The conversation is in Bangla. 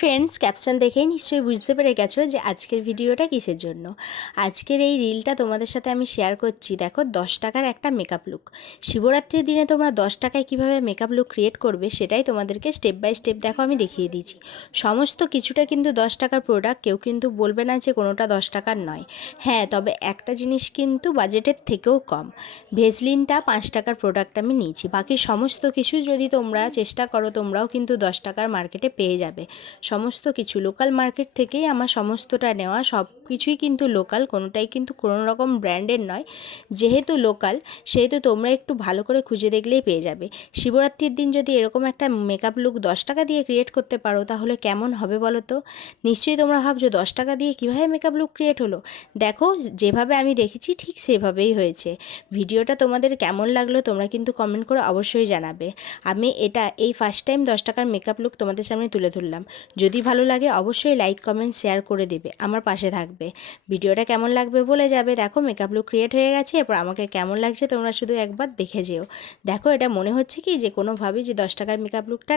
ফ্রেন্ডস, ক্যাপশন দেখেই নিশ্চয়ই বুঝতে পেরে গেছো যে আজকের ভিডিওটা কিসের জন্য। আজকের এই রিলটা তোমাদের সাথে আমি শেয়ার করছি। দেখো, 10 টাকার একটা মেকআপ লুক। শিবরাত্রির দিনে তোমরা 10 টাকায় কীভাবে মেকআপ লুক ক্রিয়েট করবে সেটাই তোমাদেরকে স্টেপ বাই স্টেপ দেখো আমি দেখিয়ে দিয়েছি। সমস্ত কিছুটা কিন্তু 10 টাকার প্রোডাক্ট, কেউ কিন্তু বলবে না যে কোনোটা 10 টাকার নয়। হ্যাঁ, তবে একটা জিনিস কিন্তু বাজেটের থেকেও কম। ভেসলিনটা 5 টাকার প্রোডাক্ট আমি নিয়েছি, বাকি সমস্ত কিছু যদি তোমরা চেষ্টা করো তোমরাও কিন্তু 10 টাকার মার্কেটে পেয়ে যাবে। সমস্ত কিছু লোকাল মার্কেট থেকেই আমার সমস্তটা নেওয়া, সব কিছুই কিন্তু লোকাল, কোনোটাই কিন্তু কোনো রকম ব্র্যান্ডের নয়। যেহেতু লোকাল সেহেতু তোমরা একটু ভালো করে খুঁজে দেখলেই পেয়ে যাবে। শিবরাত্রির দিন যদি এরকম একটা মেকআপ লুক 10 টাকা দিয়ে ক্রিয়েট করতে পারো তাহলে কেমন হবে বলো তো। নিশ্চয়ই তোমরা ভাবছো 10 টাকা দিয়ে কীভাবে মেকআপ লুক ক্রিয়েট হলো। দেখো, যেভাবে আমি দেখেছি ঠিক সেভাবেই হয়েছে। ভিডিওটা তোমাদের কেমন লাগলো তোমরা কিন্তু কমেন্ট করে অবশ্যই জানাবে। আমি এই ফার্স্ট টাইম 10 টাকার মেকআপ লুক তোমাদের সামনে তুলে ধরলাম। যদি ভালো লাগে অবশ্যই লাইক কমেন্ট শেয়ার করে দেবে, আমার পাশে থাকবে। ভিডিওটা কেমন লাগবে বলে যাবে। দেখো, মেকআপ লুক ক্রিয়েট হয়ে গেছে, এরপর আমাকে কেমন লাগছে তোমরা শুধু একবার দেখে যেও। দেখো, এটা মনে হচ্ছে কি যে কোনোভাবেই যে 10 টাকার মেকআপ লুকটা